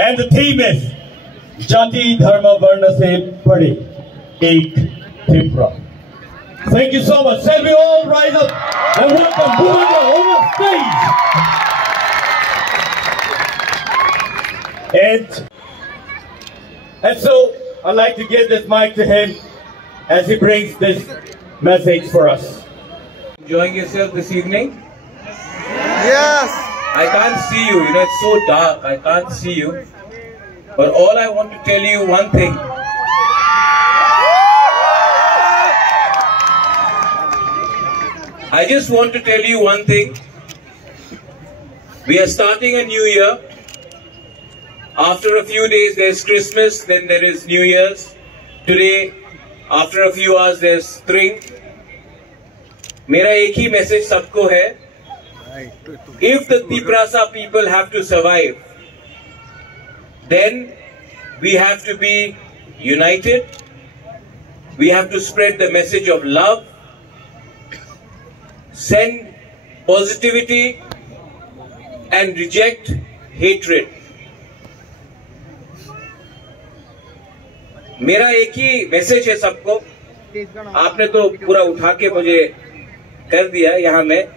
And the theme is जाति धर्म वर्ण से बड़े एक Tripura. Thank you so much. Shall we all rise up and welcome Bhuvendra on the stage? And so I'd like to give this mic to him as he brings this message for us. Enjoying yourself this evening? Yes. I can't see you. You know, it's so dark. I can't see you. But all I want to tell you one thing. I just want to tell you one thing. We are starting a new year. After a few days there's Christmas, then there is New Year's. Today, after a few hours there's spring. मेरा एक ही message सबको है. If the Tiprasa people have to survive, then we have to be united. We have to spread the message of love, send positivity and reject hatred. मेरा एक ही message है सबको. आपने तो पूरा उठा के मुझे कर दिया यहाँ में,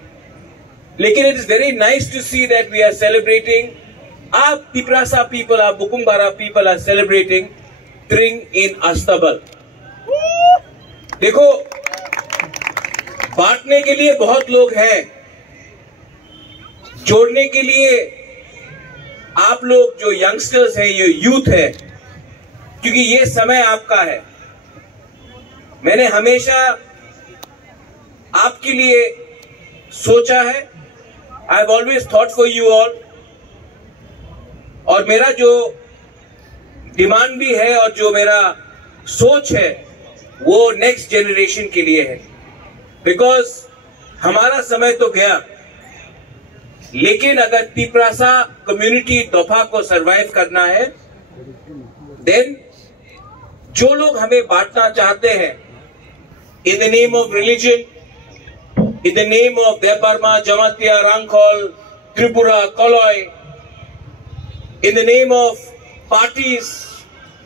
लेकिन it is very nice to see that we are celebrating. Our Tiprasa people, our Bukumbara people are celebrating Tring in Astabal. देखो, बांटने के लिए बहुत लोग हैं, जोड़ने के लिए आप लोग जो यंगस्टर्स हैं, ये यूथ है, क्योंकि ये समय आपका है. मैंने हमेशा आपके लिए सोचा है. I've always thought for you all. और मेरा जो डिमांड भी है और जो मेरा सोच है वो नेक्स्ट जनरेशन के लिए है. बिकॉज हमारा समय तो गया, लेकिन अगर तिप्रासा कम्युनिटी दोफा को सरवाइव करना है, देन जो लोग हमें बांटना चाहते हैं in the name of religion, in the name of Debarma, Jamatia, Rangkhol, Tripura, Koloi, in the name of parties,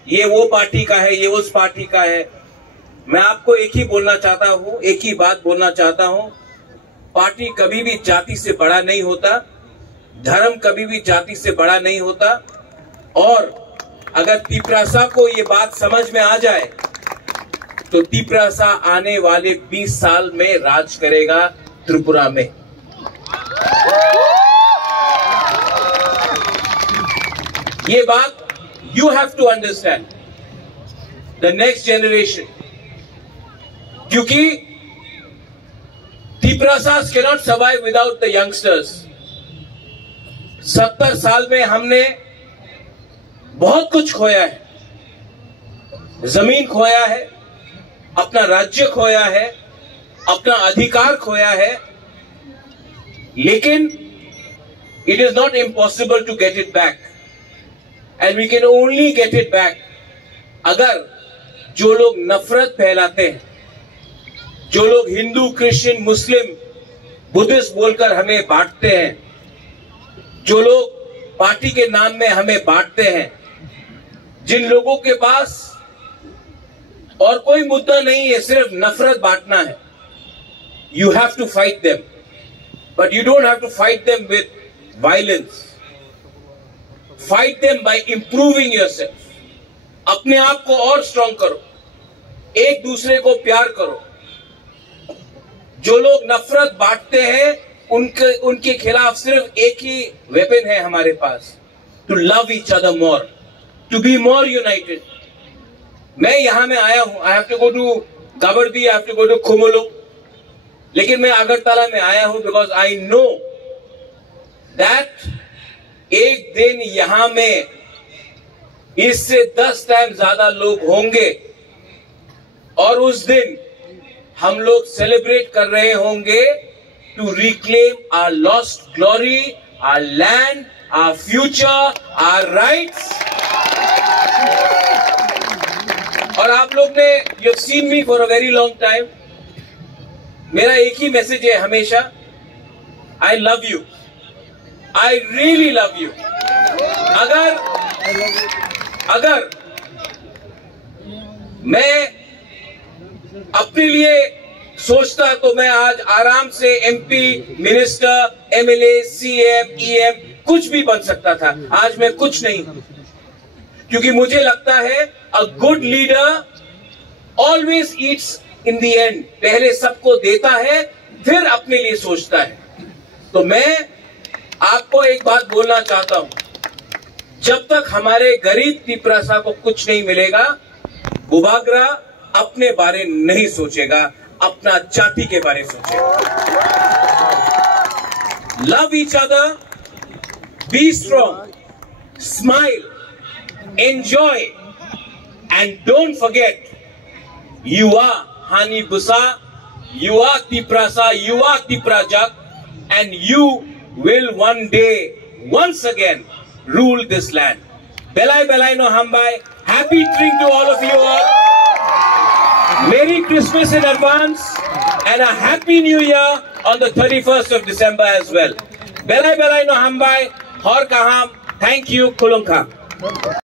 ये वो पार्टी का है, ये उस पार्टी का है. मैं आपको एक ही बोलना चाहता हूँ, एक ही बात बोलना चाहता हूँ. पार्टी कभी भी जाति से बड़ा नहीं होता, धर्म कभी भी जाति से बड़ा नहीं होता. और अगर तिप्रासा को ये बात समझ में आ जाए तो तिप्रासा आने वाले 20 साल में राज करेगा त्रिपुरा में. ये बात you have to understand, the next generation, क्योंकि Tiprasas cannot survive without the youngsters. 70 साल में हमने बहुत कुछ खोया है. जमीन खोया है, अपना राज्य खोया है, अपना अधिकार खोया है, लेकिन it is not impossible to get it back, and we can only get it back अगर जो लोग नफरत फैलाते हैं, जो लोग हिंदू, क्रिश्चियन, मुस्लिम, बुद्धिस्ट बोलकर हमें बांटते हैं, जो लोग पार्टी के नाम में हमें बांटते हैं, जिन लोगों के पास और कोई मुद्दा नहीं है, सिर्फ नफरत बांटना है, you have to fight them, but you don't have to fight them with violence. Fight them by improving yourself. अपने आप को और स्ट्रांग करो, एक दूसरे को प्यार करो. जो लोग नफरत बांटते हैं उनके खिलाफ सिर्फ एक ही वेपन है हमारे पास, to love each other more, to be more united. मैं यहां में आया हूं, I have to go to Gabardi, I have to go to Khumulu, लेकिन मैं अगरतला में आया हूं because I know that एक दिन यहां में इससे 10 टाइम ज्यादा लोग होंगे और उस दिन हम लोग सेलिब्रेट कर रहे होंगे to reclaim our lost glory, our land, our future, our rights. और आप लोग ने you have seen me for a very long time. मेरा एक ही मैसेज है हमेशा, I love you. I really love you. अगर अगर मैं अपने लिए सोचता तो मैं आज आराम से MP, minister, MLA, CM, EM कुछ भी बन सकता था। आज मैं कुछ नहीं, क्योंकि मुझे लगता है a good leader always Yeats in the end. पहले सबको देता है, फिर अपने लिए सोचता है। तो मैं आपको एक बात बोलना चाहता हूं, जब तक हमारे गरीब तिपरासा को कुछ नहीं मिलेगा, बुबागरा अपने बारे नहीं सोचेगा, अपना जाति के बारे सोचेगा। Love each other, be strong, smile, enjoy and don't forget you are Hani Busa, you are Tiprasa, you are Tiprajak, and you will one day once again rule this land. Belai Belai no Hambai. Happy drink to all of you all. Merry Christmas in advance and a Happy New Year on the 31st of December as well. Belai Belai no Hambai. Hor Kaham. Thank you, Kulungka.